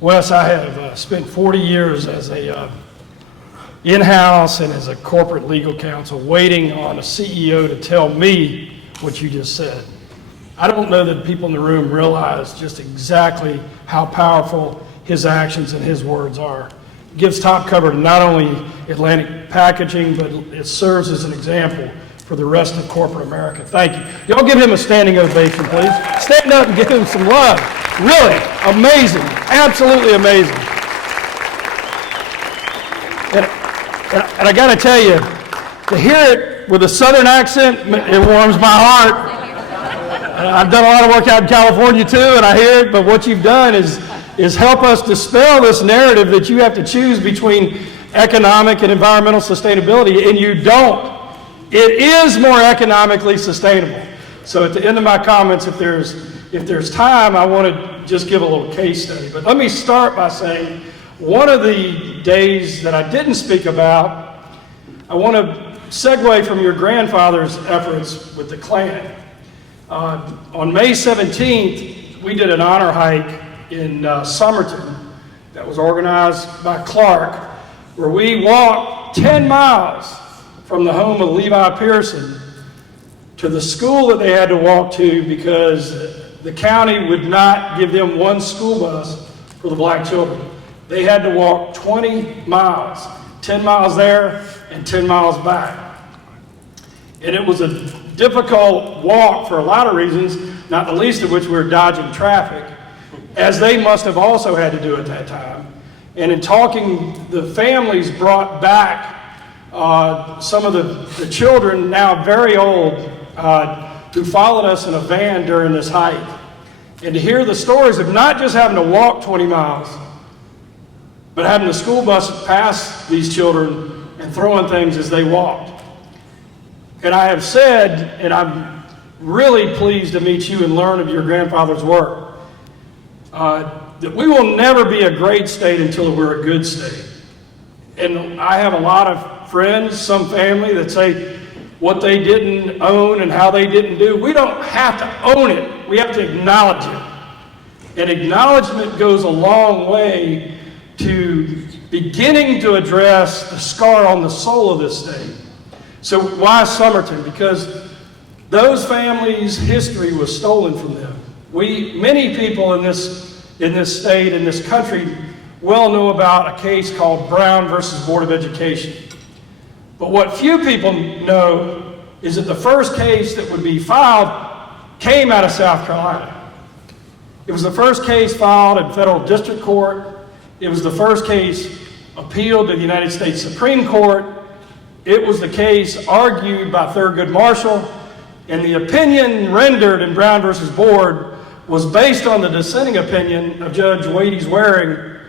Wes, I have spent 40 years as a in-house and as a corporate legal counsel waiting on a CEO to tell me what you just said. I don't know that people in the room realize just exactly how powerful his actions and his words are. It gives top cover to not only Atlantic Packaging, but it serves as an example for the rest of corporate America. Thank you. Y'all give him a standing ovation, please. Stand up and give him some love. Really amazing, absolutely amazing. And I got to tell you, to hear it with a Southern accent, it warms my heart. I've done a lot of work out in California too, and I hear it, but what you've done is help us dispel this narrative that you have to choose between economic and environmental sustainability, and you don't. It is more economically sustainable. So at the end of my comments, if there's time, I want to just give a little case study. But let me start by saying one of the days that I didn't speak about, I want to segue from your grandfather's efforts with the Klan. On May 17th, we did an honor hike in Somerton that was organized by Clark, where we walked 10 miles from the home of Levi Pearson to the school that they had to walk to because the county would not give them one school bus for the black children. They had to walk 20 miles, 10 miles there and 10 miles back. And it was a difficult walk for a lot of reasons, not the least of which we were dodging traffic, as they must have also had to do at that time. And in talking, the families brought back some of the children, now very old, who followed us in a van during this hike. And to hear the stories of not just having to walk 20 miles, but having the school bus pass these children and throwing things as they walked. And I have said, and I'm really pleased to meet you and learn of your grandfather's work, that we will never be a great state until we're a good state. And I have a lot of friends, some family, that say what they didn't own and how they didn't do. We don't have to own it. We have to acknowledge it. And acknowledgement goes a long way to beginning to address the scar on the soul of this state. So why Somerton? Because those families' history was stolen from them. Many people in this state, in this country, well know about a case called Brown versus Board of Education. But what few people know is that the first case that would be filed came out of South Carolina. It was the first case filed in federal district court. It was the first case appealed to the United States Supreme Court. It was the case argued by Thurgood Marshall, and the opinion rendered in Brown versus Board was based on the dissenting opinion of Judge Wade's Waring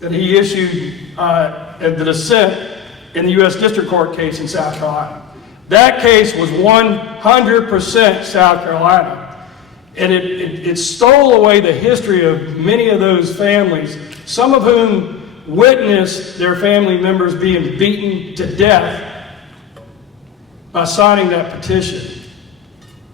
that he issued at the dissent in the U.S. District Court case in South Carolina. That case was 100% South Carolina, and it stole away the history of many of those families, some of whom witnessed their family members being beaten to death by signing that petition.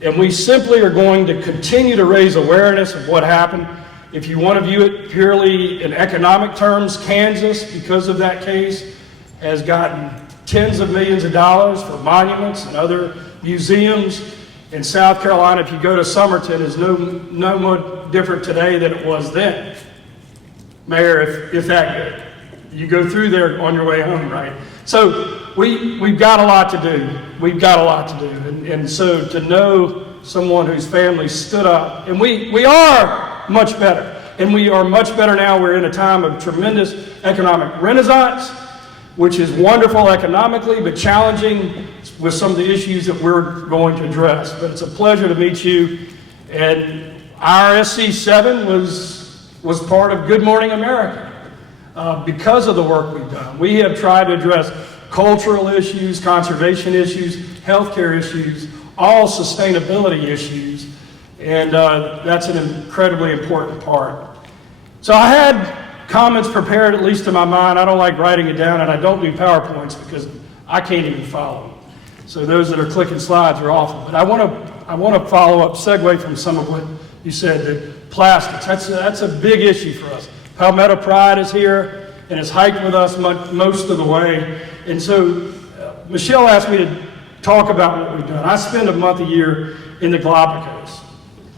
And we simply are going to continue to raise awareness of what happened. If you want to view it purely in economic terms, Kansas, because of that case, has gotten tens of millions of dollars for monuments and other museums. In South Carolina, if you go to Somerton, is no more different today than it was then. Mayor, if that good. You go through there on your way home, right? So we've got a lot to do. We've got a lot to do. And so to know someone whose family stood up, and we are much better. And we are much better now. We're in a time of tremendous economic renaissance, which is wonderful economically, but challenging with some of the issues that we're going to address. But it's a pleasure to meet you. And our SC7 was part of Good Morning America because of the work we've done. We have tried to address cultural issues, conservation issues, healthcare issues, all sustainability issues, and that's an incredibly important part. So I had comments prepared, at least in my mind. I don't like writing it down, and I don't do PowerPoints because I can't even follow them. So those that are clicking slides are awful. But I want to follow up, segue from some of what you said, that plastics, that's a big issue for us. Palmetto Pride is here and has hiked with us most of the way. And so Michelle asked me to talk about what we've done. I spend a month a year in the Galapagos.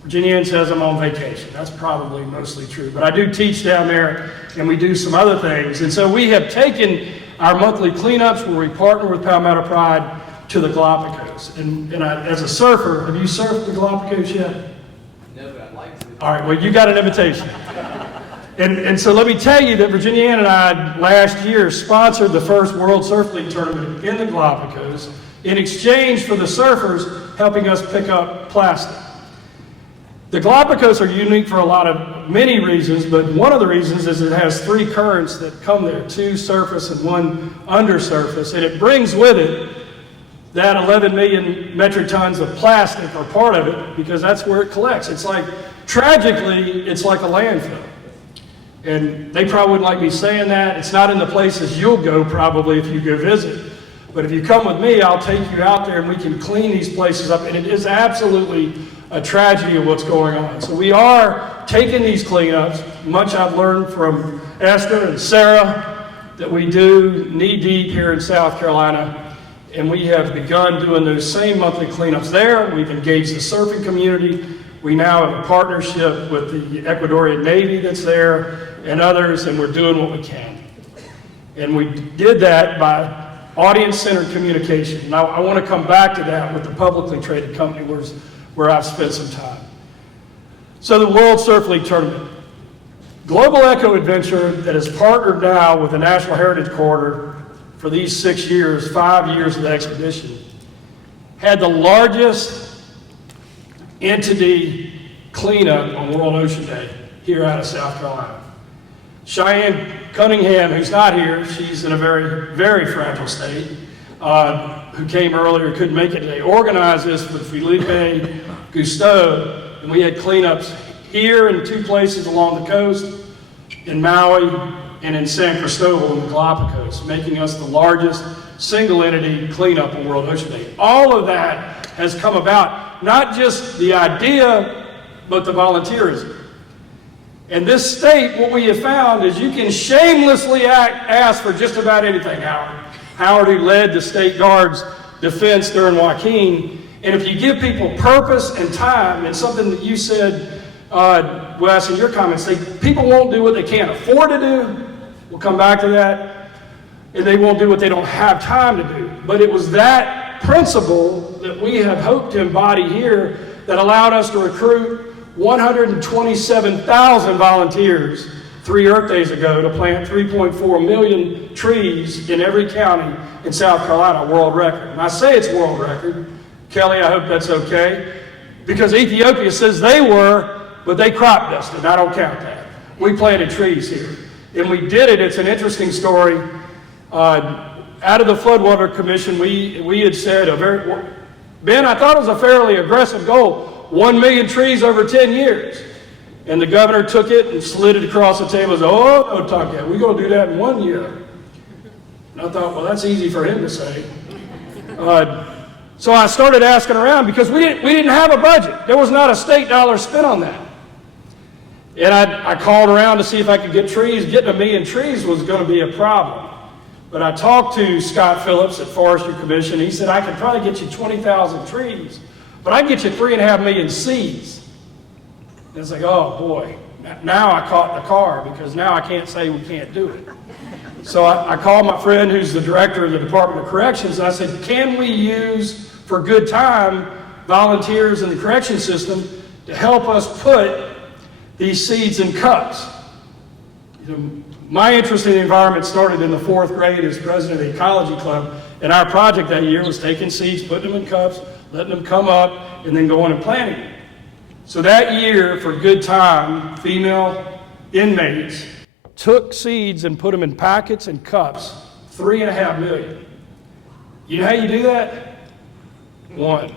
Virginia Ann says I'm on vacation. That's probably mostly true, but I do teach down there and we do some other things. And so we have taken our monthly cleanups where we partner with Palmetto Pride to the Galapagos. And as a surfer, have you surfed the Galapagos yet? No, but I'd like to. All right, well, you got an invitation. And so let me tell you that Virginia Ann and I last year sponsored the first World Surf League tournament in the Galapagos in exchange for the surfers helping us pick up plastic. The Galapagos are unique for many reasons, but one of the reasons is it has 3 currents that come there, 2 surface and 1 undersurface, and it brings with it that 11 million metric tons of plastic are part of it because that's where it collects. It's like, tragically, it's like a landfill. And they probably wouldn't like me saying that. It's not in the places you'll go probably if you go visit. But if you come with me, I'll take you out there and we can clean these places up. And it is absolutely a tragedy of what's going on. So we are taking these cleanups, much I've learned from Esther and Sarah, that we do knee deep here in South Carolina. And we have begun doing those same monthly cleanups there. We've engaged the surfing community. We now have a partnership with the Ecuadorian Navy that's there and others, and we're doing what we can. And we did that by audience-centered communication. Now, I want to come back to that with the publicly traded company where I've spent some time. So the World Surf League Tournament. Global Eco Adventure that has partnered now with the National Heritage Corridor for these 6 years, 5 years of the expedition, had the largest entity cleanup on World Ocean Day here out of South Carolina. Cheyenne Cunningham, who's not here, she's in a very, very fragile state, who came earlier, couldn't make it today, organized this with Felipe Gusteau, and we had cleanups here in 2 places along the coast, in Maui and in San Cristobal in the Galapagos, making us the largest single entity cleanup on World Ocean Day. All of that has come about, not just the idea, but the volunteerism. In this state, what we have found is you can shamelessly ask for just about anything, Howard. Howard, who led the State Guard's defense during Joaquin, and if you give people purpose and time, and something that you said, Wes, in your comments, people won't do what they can't afford to do. We'll come back to that. And they won't do what they don't have time to do. But it was that principle that we have hoped to embody here that allowed us to recruit 127,000 volunteers 3 Earth Days ago to plant 3.4 million trees in every county in South Carolina, a world record. And I say it's a world record. Kelly, I hope that's okay. Because Ethiopia says they were, but they crop dusted. I don't count that. We planted trees here. And we did it. It's an interesting story. Out of the Floodwater Commission, we had said, Ben, I thought it was a fairly aggressive goal, 1 million trees over 10 years. And the governor took it and slid it across the table and said, oh, no, talk that. We're going to do that in 1 year. And I thought, well, that's easy for him to say. So I started asking around because we didn't have a budget. There was not a state dollar spent on that. And I called around to see if I could get trees. Getting 1 million trees was going to be a problem. But I talked to Scott Phillips at Forestry Commission. He said, I could probably get you 20,000 trees, but I can get you 3.5 million seeds. And it's like, oh boy, now I caught the car because now I can't say we can't do it. So I called my friend who's the director of the Department of Corrections, and I said, can we use, for good time, volunteers in the correction system to help us put these seeds in cups? You know, my interest in the environment started in the 4th grade as president of the Ecology Club, and our project that year was taking seeds, putting them in cups, letting them come up, and then going and planting them. So that year, for good time, female inmates took seeds and put them in packets and cups, 3.5 million. You know how you do that? 1.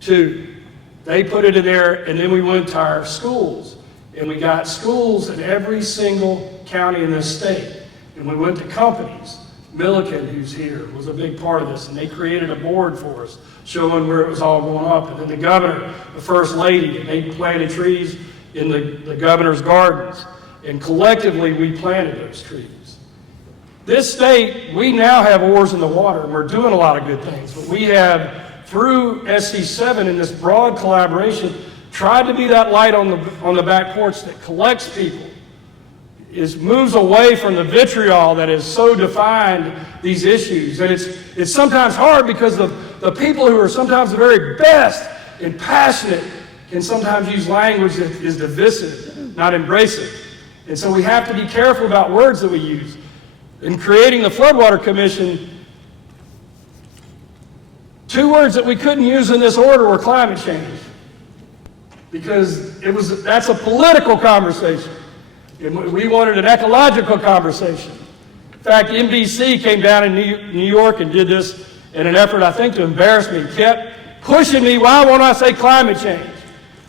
2. They put it in there, and then we went to our schools. And we got schools in every single county in this state. And we went to companies. Mullikin, who's here, was a big part of this. And they created a board for us, showing where it was all going up. And then the governor, the first lady, and they planted trees in the governor's gardens. and collectively we planted those trees. This state, we now have oars in the water, and we're doing a lot of good things, but we have, through SC7 in this broad collaboration, tried to be that light on the back porch that collects people, moves away from the vitriol that has so defined these issues. And it's sometimes hard because the people who are sometimes the very best and passionate can sometimes use language that is divisive, not embracive. And so we have to be careful about words that we use. In creating the Floodwater Commission, 2 words that we couldn't use in this order were climate change, because that's a political conversation. And we wanted an ecological conversation. In fact, NBC came down in New York and did this in an effort, I think, to embarrass me, kept pushing me, why won't I say climate change?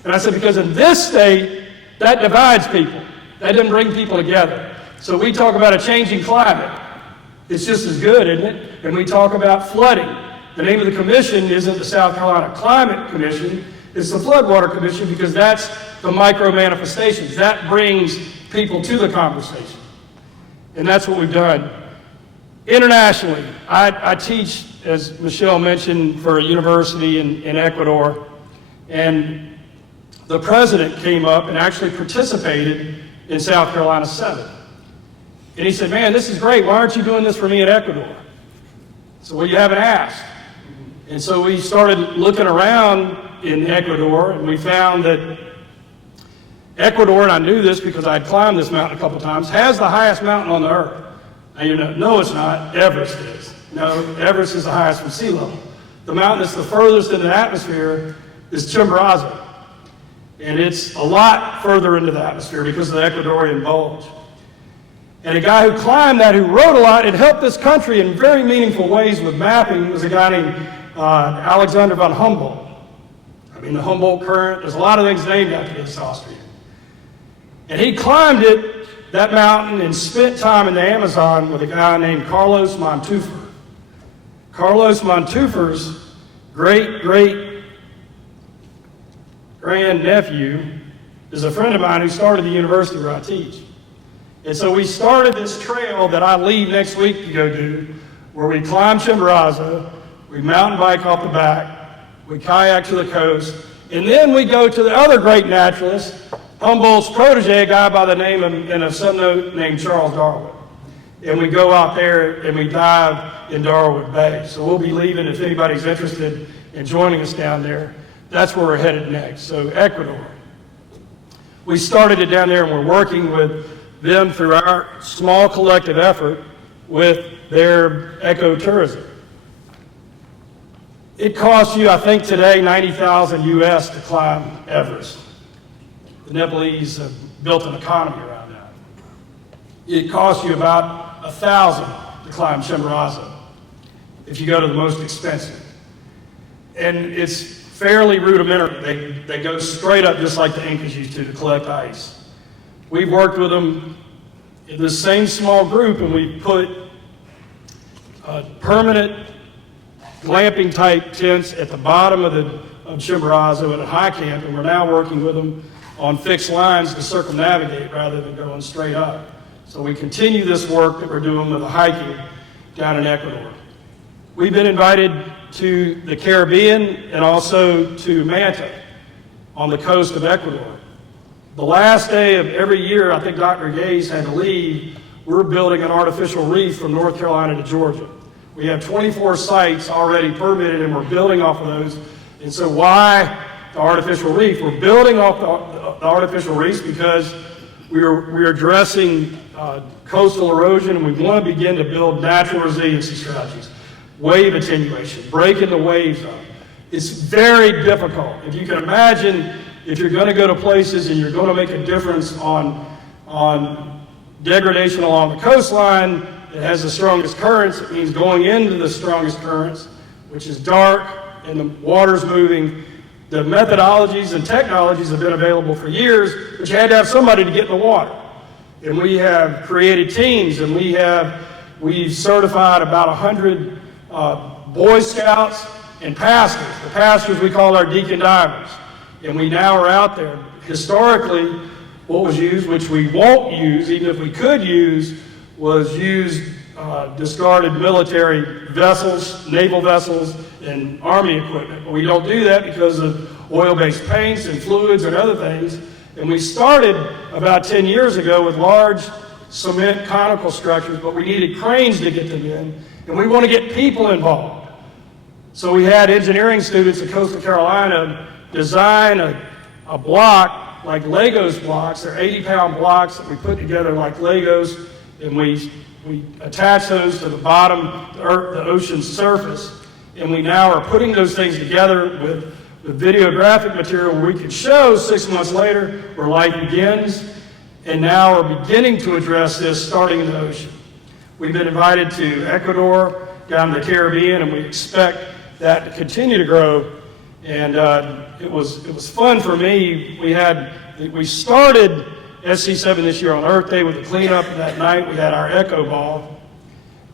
And I said, because in this state, that divides people. That doesn't bring people together. So we talk about a changing climate. It's just as good, isn't it? And we talk about flooding. The name of the commission isn't the South Carolina Climate Commission, it's the Floodwater Commission, because that's the micro manifestations. That brings people to the conversation. And that's what we've done. Internationally, I teach, as Michelle mentioned, for a university in Ecuador, and the president came up and actually participated in South Carolina 7. And he said, man, this is great, why aren't you doing this for me in Ecuador? So, well, you haven't asked. And so we started looking around in Ecuador, and we found that Ecuador, and I knew this because I had climbed this mountain a couple times, has the highest mountain on the earth. Now you know, no, it's not. Everest is. No, Everest is the highest from sea level. The mountain that's the furthest in the atmosphere is Chimborazo. And it's a lot further into the atmosphere because of the Ecuadorian bulge. And a guy who climbed that, who wrote a lot, and helped this country in very meaningful ways with mapping, was a guy named Alexander von Humboldt. I mean, the Humboldt Current, there's a lot of things named after this Austrian. And he climbed that mountain, and spent time in the Amazon with a guy named Carlos Montúfar. Carlos Montúfar's great-great-grandnephew is a friend of mine who started the university where I teach. And so we started this trail that I leave next week to go do, where we climb Chimborazo, we mountain bike off the back, we kayak to the coast, and then we go to the other great naturalist, Humboldt's protege, a guy by the name of, and a subnote named Charles Darwin. And we go out there and we dive in Darwin Bay. So we'll be leaving if anybody's interested in joining us down there. That's where we're headed next. So Ecuador. We started it down there, and we're working with them through our small collective effort with their ecotourism. It costs you, I think today, $90,000 US to climb Everest. The Nepalese have built an economy around that. It costs you about $1,000 to climb Chimborazo if you go to the most expensive. And it's fairly rudimentary. They go straight up just like the Incas used to collect ice. We've worked with them in the same small group, and we put permanent glamping type tents at the bottom of Chimborazo at a high camp, and we're now working with them on fixed lines to circumnavigate rather than going straight up. So we continue this work that we're doing with the hiking down in Ecuador. We've been invited to the Caribbean and also to Manta on the coast of Ecuador. The last day of every year, I think Dr. Gaze had to leave, we're building an artificial reef from North Carolina to Georgia. We have 24 sites already permitted, and we're building off of those. And so why the artificial reef? We're building off the artificial reefs because we're addressing coastal erosion, and we want to begin to build natural resiliency strategies. Wave attenuation, breaking the waves up. It's very difficult. If you can imagine, if you're going to go to places and you're going to make a difference on degradation along the coastline that has the strongest currents, it means going into the strongest currents, which is dark and the water's moving. The methodologies and technologies have been available for years, but you had to have somebody to get in the water. And we have created teams, and we've certified about 100 Boy Scouts and pastors. The pastors we call our deacon divers. And we now are out there. Historically, what was used, which we won't use, even if we could use, was used discarded military vessels, naval vessels, and Army equipment. But we don't do that because of oil-based paints and fluids and other things. And we started about 10 years ago with large cement conical structures, but we needed cranes to get them in, and we want to get people involved. So we had engineering students at Coastal Carolina design a block like Legos blocks. They're 80-pound blocks that we put together like Legos, and we attach those to the bottom, the ocean's surface, and we now are putting those things together with videographic material where we can show 6 months later where life begins, and now we're beginning to address this starting in the ocean. We've been invited to Ecuador, down to the Caribbean, and we expect that to continue to grow. And it was fun for me. We started SC7 this year on Earth Day with the cleanup, and that night we had our Echo Ball.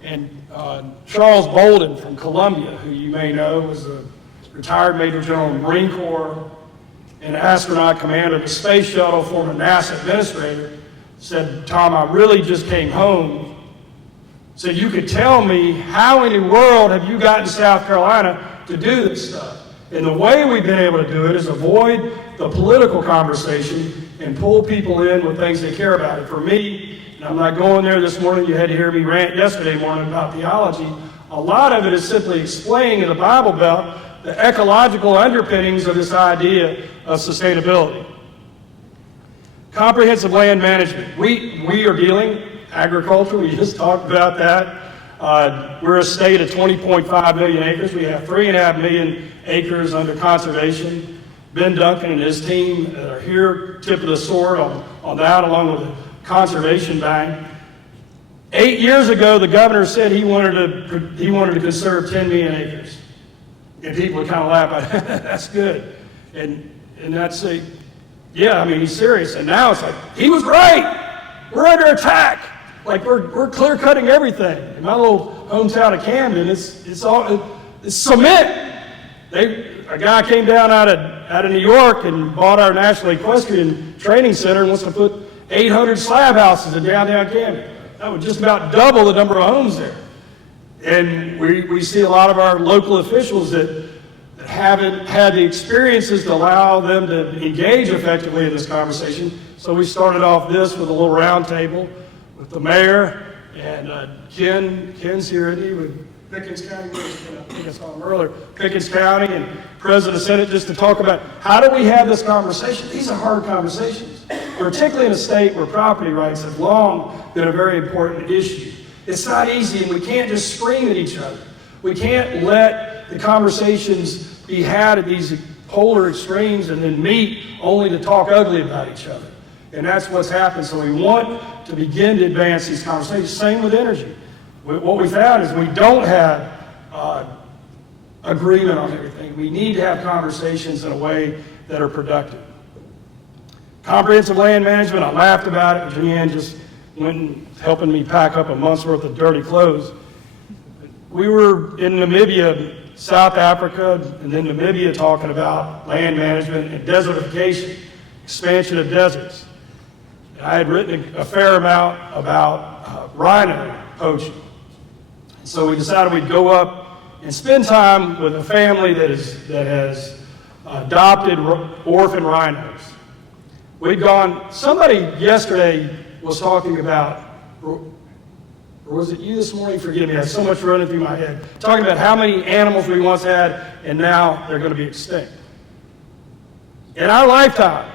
And Charles Bolden from Columbia, who you may know, was a retired Major General in the Marine Corps, and astronaut commander of the space shuttle, former NASA administrator, said, "Tom, I really just came home. Said, you could tell me how in the world have you gotten to South Carolina to do this stuff?" And the way we've been able to do it is avoid the political conversation and pull people in with things they care about. And for me, and I'm not going there this morning, you had to hear me rant yesterday morning about theology, a lot of it is simply explaining in the Bible Belt the ecological underpinnings of this idea of sustainability. Comprehensive land management. We are dealing, agriculture, we just talked about that. We're a state of 20.5 million acres. We have 3.5 million acres under conservation. Ben Duncan and his team are here, tip of the sword on that, along with the Conservation Bank. 8 years ago, the governor said he wanted to conserve 10 million acres. And people would kind of laugh at that's good. And that's yeah, I mean, he's serious. And now it's like, he was right. We're under attack. Like we're clear cutting everything. In my little hometown of Camden, it's cement. A guy came down out of New York and bought our National Equestrian Training Center and wants to put 800 slab houses in downtown Camden. That would just about double the number of homes there. And we see a lot of our local officials that haven't had the experiences to allow them to engage effectively in this conversation. So we started off this with a little round table with the mayor and Ken's here, isn't he, with Pickens County, I think I saw him earlier, Pickens County and President of the Senate, just to talk about how do we have this conversation. These are hard conversations, particularly in a state where property rights have long been a very important issue. It's not easy, and we can't just scream at each other. We can't let the conversations be had at these polar extremes and then meet only to talk ugly about each other. And that's what's happened. So we want to begin to advance these conversations. Same with energy. What we found is we don't have agreement on everything. We need to have conversations in a way that are productive. Comprehensive land management, I laughed about it. Jeanne just went helping me pack up a month's worth of dirty clothes. We were in Namibia, South Africa, and then Namibia talking about land management and desertification, expansion of deserts. And I had written a fair amount about rhino poaching. So we decided we'd go up and spend time with a family that has adopted orphan rhinos. We'd gone, somebody yesterday was talking about, or was it you this morning? Forgive me, I have so much running through my head. Talking about how many animals we once had and now they're going to be extinct. In our lifetime,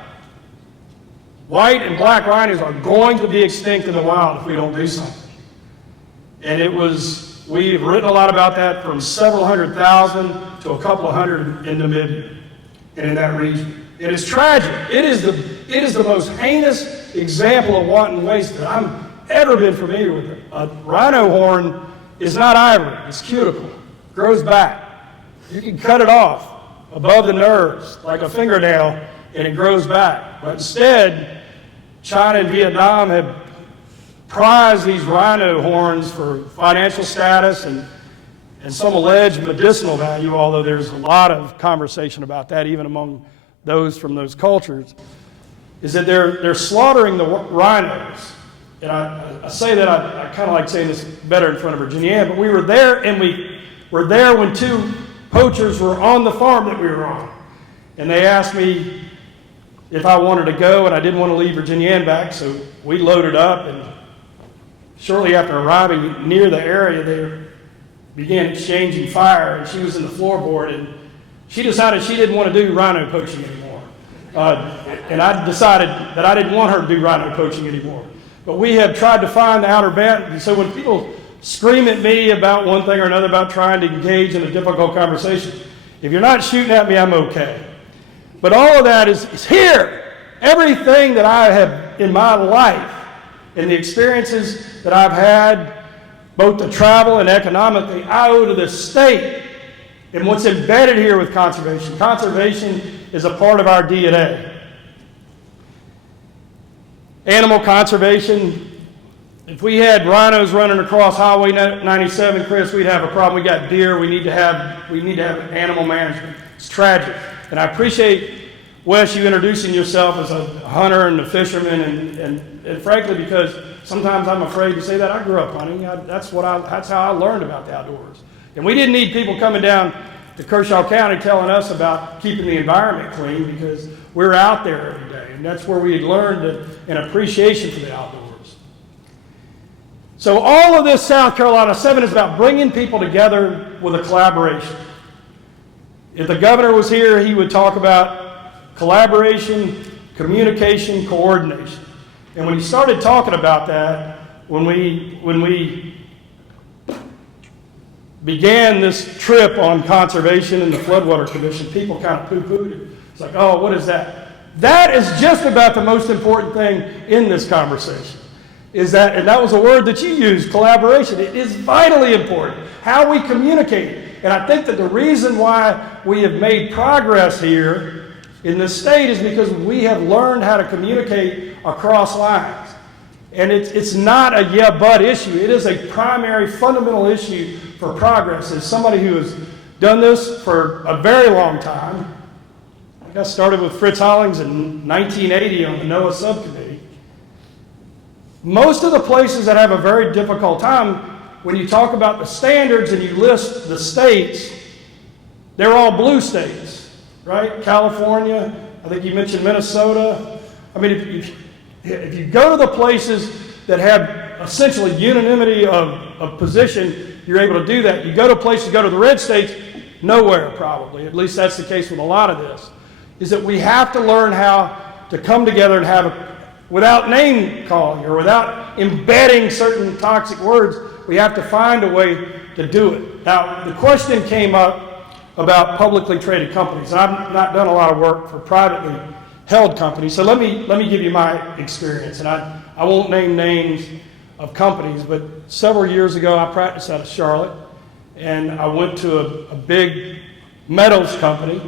white and black rhinos are going to be extinct in the wild if we don't do something. And we've written a lot about that, from several 100,000 to a couple of hundred in Namibia and in that region. It is tragic. It is the most heinous example of wanton waste that I've ever been familiar with. A rhino horn is not ivory, it's cuticle. It grows back. You can cut it off above the nerves like a fingernail and it grows back. But instead, China and Vietnam have prized these rhino horns for financial status and some alleged medicinal value, although there's a lot of conversation about that even among those from those cultures. is that they're slaughtering the rhinos. And I say that, I kind of like saying this better in front of Virginia, but we were there, and we were there when two poachers were on the farm that we were on. And they asked me if I wanted to go, and I didn't want to leave Virginia back, so we loaded up, and shortly after arriving near the area, they began exchanging fire, and she was in the floorboard, and she decided she didn't want to do rhino poaching anymore. And I decided that I didn't want her to do rhino poaching anymore. But we have tried to find the outer band, and so when people scream at me about one thing or another, about trying to engage in a difficult conversation, if you're not shooting at me, I'm okay. But all of that is here. Everything that I have in my life and the experiences that I've had, both to travel and economically, I owe to the state and what's embedded here with conservation. Conservation is a part of our DNA. Animal conservation, if we had rhinos running across Highway 97, Chris, we'd have a problem. We got deer, we need to have animal management. It's tragic. And I appreciate, Wes, you introducing yourself as a hunter and a fisherman, and frankly, because sometimes I'm afraid to say that. I grew up hunting. That's how I learned about the outdoors. And we didn't need people coming down to Kershaw County telling us about keeping the environment clean, because we're out there every day, and that's where we had learned an appreciation for the outdoors. So all of this South Carolina 7 is about bringing people together with a collaboration. If the governor was here, he would talk about collaboration, communication, coordination. And when he started talking about that, when we began this trip on conservation and the Floodwater Commission, people kind of poo-pooed it. It's like, oh, what is that? That is just about the most important thing in this conversation. And that was a word that you used, collaboration. It is vitally important, how we communicate. And I think that the reason why we have made progress here in this state is because we have learned how to communicate across lines. And it's not a yeah-but issue. It is a primary, fundamental issue for progress. As somebody who has done this for a very long time, I got started with Fritz Hollings in 1980 on the NOAA subcommittee. Most of the places that have a very difficult time, when you talk about the standards and you list the states, they're all blue states, right? California, I think you mentioned Minnesota. I mean, if you go to the places that have essentially unanimity of position, you're able to do that. You go to places, go to the red states, nowhere probably. At least that's the case with a lot of this. Is that we have to learn how to come together and have without name calling or without embedding certain toxic words, we have to find a way to do it. Now, the question came up about publicly traded companies, and I've not done a lot of work for privately held companies, so let me give you my experience, and I won't name names of companies, but several years ago I practiced out of Charlotte, and I went to a big metals company,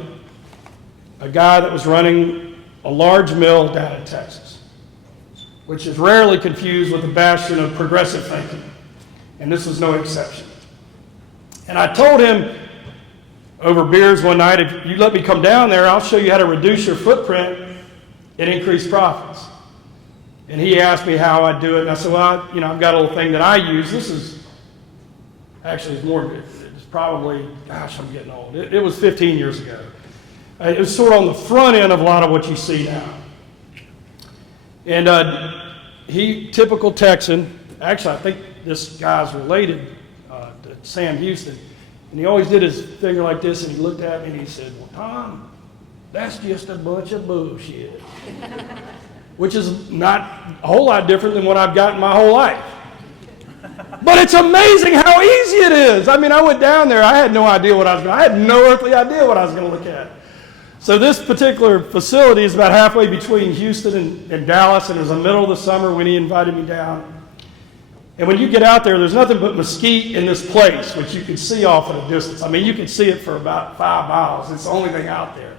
a guy that was running a large mill down in Texas, which is rarely confused with a bastion of progressive thinking, and this was no exception. And I told him over beers one night, if you let me come down there, I'll show you how to reduce your footprint and increase profits. And he asked me how I'd do it, and I said, well, I've got a little thing that I use. This is, actually it's probably, gosh, I'm getting old. It was 15 years ago. It was sort of on the front end of a lot of what you see now. And he, typical Texan, actually I think this guy's related to Sam Houston, and he always did his finger like this, and he looked at me and he said, well, Tom, that's just a bunch of bullshit. Which is not a whole lot different than what I've gotten my whole life. But it's amazing how easy it is. I mean, I went down there, I had no idea I had no earthly idea what I was going to look at. So this particular facility is about halfway between Houston and Dallas, and it was the middle of the summer when he invited me down. And when you get out there, there's nothing but mesquite in this place, which you can see off at a distance. I mean, you can see it for about 5 miles. It's the only thing out there.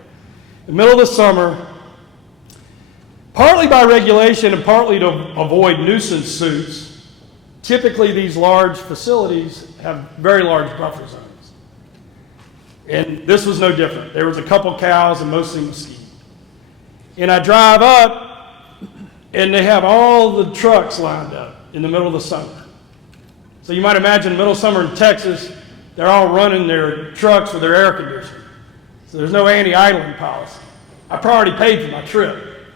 In the middle of the summer, partly by regulation and partly to avoid nuisance suits, typically these large facilities have very large buffer zones. And this was no different. There was a couple cows and mostly mesquite. And I drive up and they have all the trucks lined up in the middle of the summer. So you might imagine middle of summer in Texas, they're all running their trucks with their air conditioning. So there's no anti-idling policy. I already paid for my trip.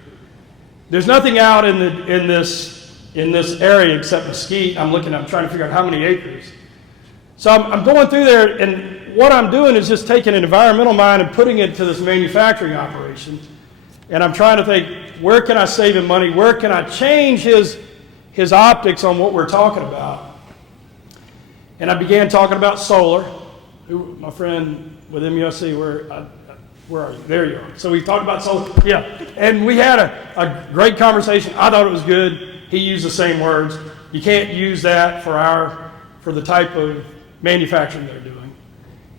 There's nothing out in this area except mesquite. I'm trying to figure out how many acres. So I'm going through there, and what I'm doing is just taking an environmental mind and putting it to this manufacturing operation. And I'm trying to think, where can I save him money? Where can I change his optics on what we're talking about? And I began talking about solar. My friend with MUSC, where are you? There you are. So we talked about solar. Yeah. And we had a great conversation. I thought it was good. He used the same words. You can't use that for the type of manufacturing they're doing.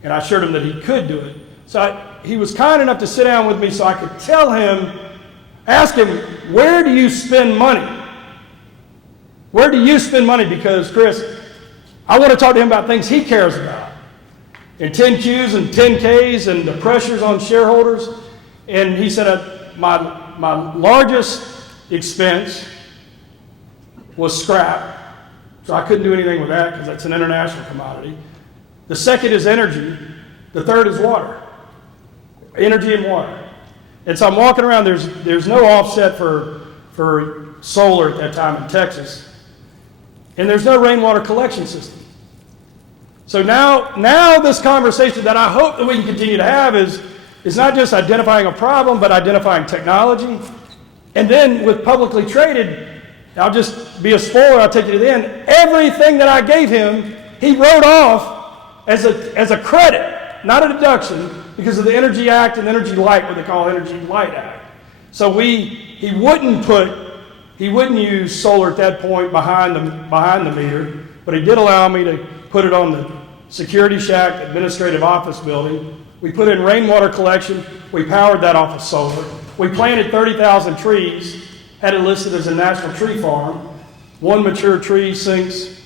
And I assured him that he could do it. So he was kind enough to sit down with me so I could ask him, where do you spend money? Where do you spend money? Because, Chris, I want to talk to him about things he cares about. And 10Qs and 10Ks and the pressures on shareholders. And he said, my largest expense was scrap. So I couldn't do anything with that because that's an international commodity. The second is energy. The third is water. Energy and water. And so I'm walking around, there's no offset for solar at that time in Texas. And there's no rainwater collection system. So now this conversation that I hope that we can continue to have is not just identifying a problem, but identifying technology. And then with publicly traded, I'll just be a spoiler, I'll take you to the end. Everything that I gave him, he wrote off as a credit, not a deduction, because of the Energy Act and Energy Light, what they call Energy Light Act. So he wouldn't use solar at that point behind the meter, but he did allow me to put it on the Security Shack administrative office building. We put in rainwater collection. We powered that off of solar. We planted 30,000 trees, had it listed as a national tree farm. One mature tree sinks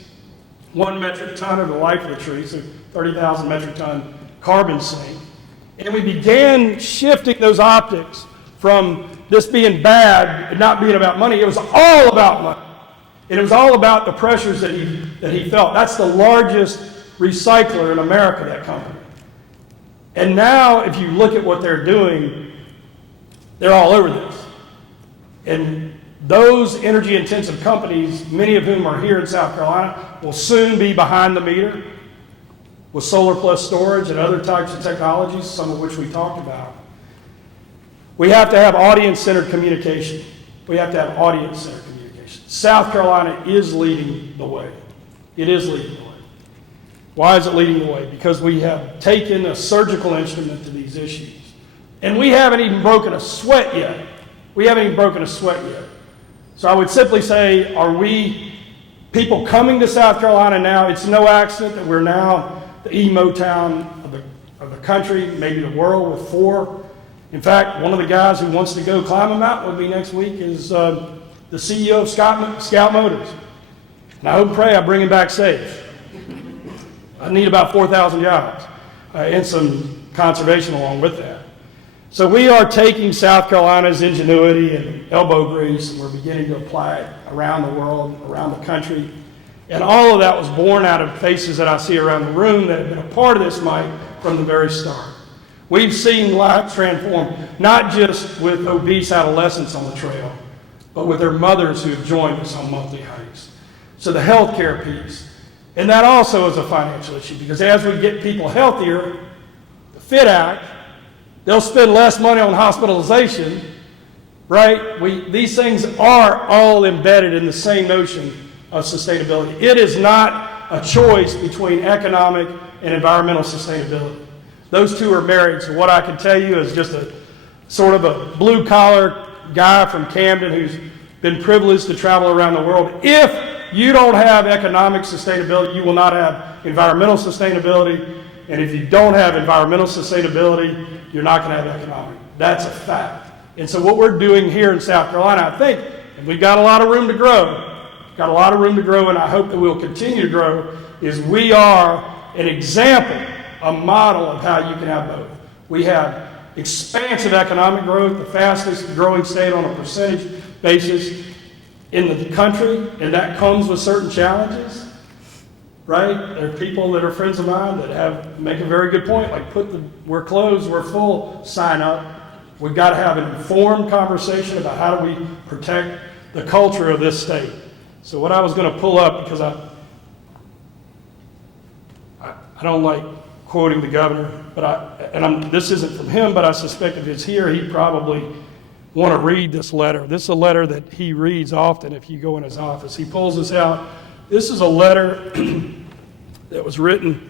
1 metric ton of the life of the tree, so 30,000 metric ton carbon sink. And we began shifting those optics from this being bad and not being about money. It was all about money. And it was all about the pressures that he felt. That's the largest recycler in America, that company. And now, if you look at what they're doing, they're all over this. And those energy-intensive companies, many of whom are here in South Carolina, will soon be behind the meter with solar plus storage and other types of technologies, some of which we talked about. We have to have audience-centered communication. We have to have audience-centered communication. South Carolina is leading the way. It is leading the way. Why is it leading the way? Because we have taken a surgical instrument to these issues. And we haven't even broken a sweat yet. So I would simply say, are we people coming to South Carolina now? It's no accident that we're now the emo town of the country, maybe the world, with 4. In fact, one of the guys who wants to go climb a mountain with me next week is the CEO of Scout Motors. And I hope and pray I bring him back safe. I need about 4,000 jobs and some conservation along with that. So we are taking South Carolina's ingenuity and elbow grease, and we're beginning to apply it around the world, around the country. And all of that was born out of faces that I see around the room that have been a part of this, Mike, from the very start. We've seen lives transform, not just with obese adolescents on the trail, but with their mothers who have joined us on monthly hikes. So the healthcare piece, and that also is a financial issue, because as we get people healthier, the FIT Act, they'll spend less money on hospitalization, right? These things are all embedded in the same notion of sustainability. It is not a choice between economic and environmental sustainability. Those two are married. So what I can tell you is just a sort of a blue-collar guy from Camden who's been privileged to travel around the world. If you don't have economic sustainability, you will not have environmental sustainability. And if you don't have environmental sustainability, you're not going to have economic. That's a fact. And so what we're doing here in South Carolina, I think, and we've got a lot of room to grow, and I hope that we'll continue to grow, is we are an example, a model of how you can have both. We have expansive economic growth, the fastest growing state on a percentage basis, in the country, and that comes with certain challenges, right? There are people that are friends of mine that make a very good point, like we're closed, we're full, sign up. We've got to have an informed conversation about how do we protect the culture of this state. So what I was going to pull up, because I don't like quoting the governor, but this isn't from him, but I suspect if it's here, he'd probably want to read this letter. This is a letter that he reads often if you go in his office. He pulls this out. This is a letter that was written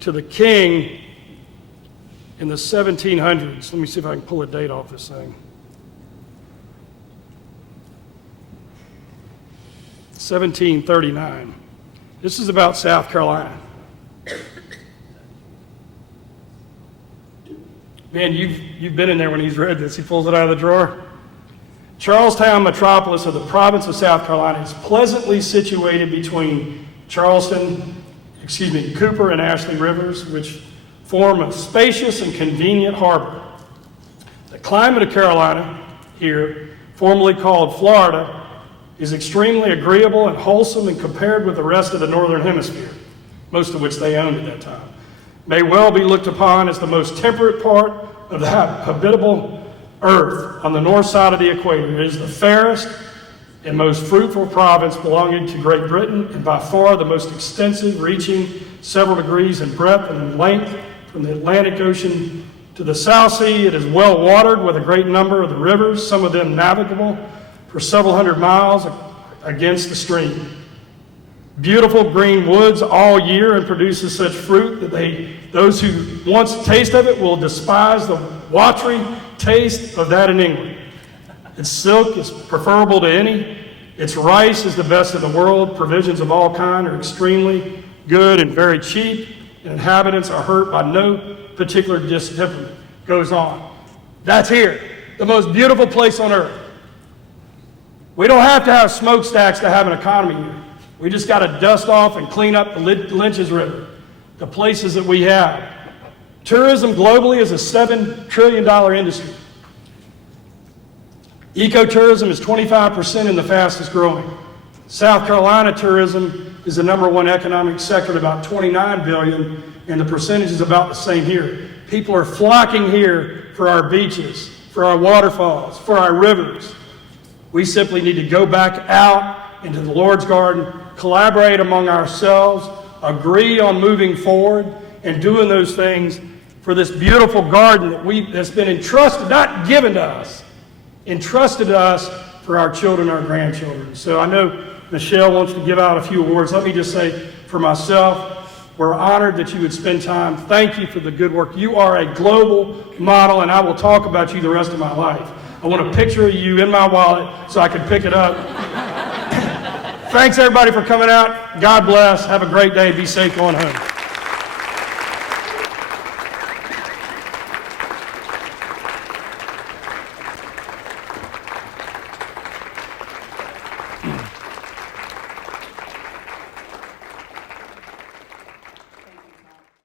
to the king in the 1700s. Let me see if I can pull a date off this thing. 1739. This is about South Carolina. Man, you've been in there when he's read this. He pulls it out of the drawer. Charlestown metropolis of the province of South Carolina is pleasantly situated between Cooper and Ashley rivers, which form a spacious and convenient harbor. The climate of Carolina here, formerly called Florida, is extremely agreeable and wholesome and compared with the rest of the northern hemisphere, most of which they owned at that time, may well be looked upon as the most temperate part of the habitable earth on the north side of the equator. It is the fairest and most fruitful province belonging to Great Britain, and by far the most extensive, reaching several degrees in breadth and in length from the Atlantic Ocean to the South Sea. It is well watered with a great number of the rivers, some of them navigable for several hundred miles against the stream. Beautiful green woods all year, and produces such fruit that those who once taste of it will despise the watery taste of that in England. Its silk is preferable to any. Its rice is the best in the world. Provisions of all kind are extremely good and very cheap, and inhabitants are hurt by no particular distemper. Goes on. That's here, the most beautiful place on earth. We don't have to have smokestacks to have an economy here. We just got to dust off and clean up the Lynch's River, the places that we have. Tourism globally is a $7 trillion industry. Ecotourism is 25% and the fastest growing. South Carolina tourism is the #1 economic sector at about $29 billion, and the percentage is about the same here. People are flocking here for our beaches, for our waterfalls, for our rivers. We simply need to go back out into the Lord's garden, collaborate among ourselves, agree on moving forward and doing those things for this beautiful garden that's been entrusted, not given to us, entrusted to us for our children, our grandchildren. So I know Michelle wants to give out a few awards. Let me just say for myself, we're honored that you would spend time. Thank you for the good work. You are a global model, and I will talk about you the rest of my life. I want a picture of you in my wallet so I can pick it up. Thanks everybody for coming out. God bless. Have a great day. Be safe going home.